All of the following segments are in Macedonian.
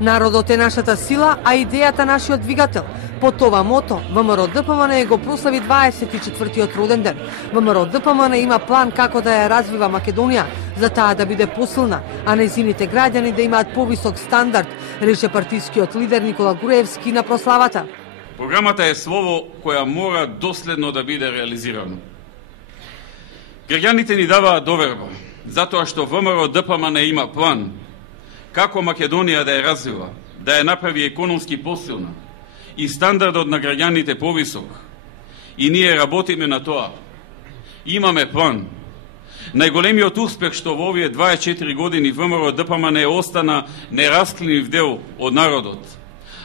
Народот е нашата сила, а идејата нашиот двигател. По това мото, ВМРО ДПМН го прослави 24-тиот роден ден. ВМРО ДПМН има план како да ја развива Македонија, за таа да биде посилна, а нејзините граѓани да имаат повисок стандард, рече партискиот лидер Никола Груевски на прославата. Програмата е слово која мора доследно да биде реализирано. Граѓаните ни даваат доверба, затоа што ВМРО ДПМН има план како Македонија да ја развива, да ја направи економски посилна и стандардот на граѓаните повисок. И ние работиме на тоа. Имаме план. Најголемиот успех што во овие 24 години ВМРО ДПМН остана нерасклив дел од народот,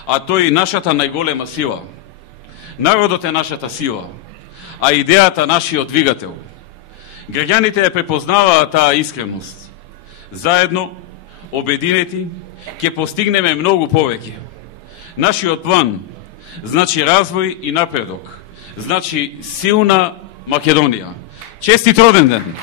а тој и нашата најголема сила. Народот е нашата сила, а идејата нашиот двигател. Граѓаните ја препознаваат таа искреност. Заедно, обединети, ќе постигнеме многу повеќе. Нашиот план значи развој и напредок, значи силна Македонија. Честит роден ден!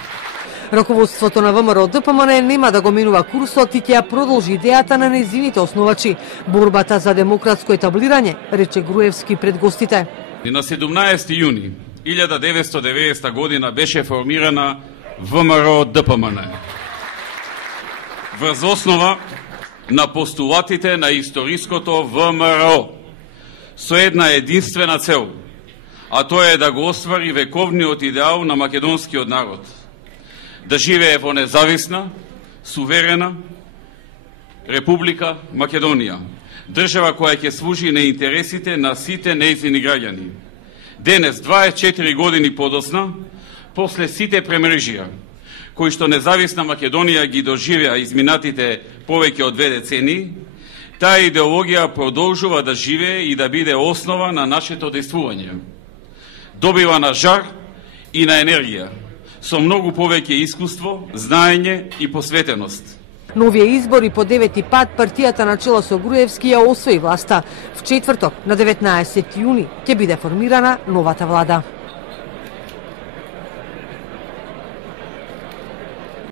Раководството на ВМРО ДПМН нема да го минува курсот и ќе ја продолжи идејата на нејзините основачи, борбата за демократско етаблирање, рече Груевски пред гостите. И на 17 јуни 1990 година беше формирана ВМРО ДПМН. Врз основа на постулатите на историското ВМРО, со една единствена цел, а тоа е да го оствари вековниот идеал на македонскиот народ, да живее во независна, суверена Република Македонија, држава која ќе служи на интересите на сите нејзини граѓани. Денес, 24 години подосна, после сите премрежија, кои што независна Македонија ги доживеа изминатите повеќе од 2 децении, таа идеологија продолжува да живее и да биде основа на нашето действување. Добива на жар и на енергија, со многу повеќе искуство, знаење и посветеност. На овие избори по 9-ти пат партијата на чело со Груевски ја освои власта. В четврток, на 19 јуни, ќе биде формирана новата влада.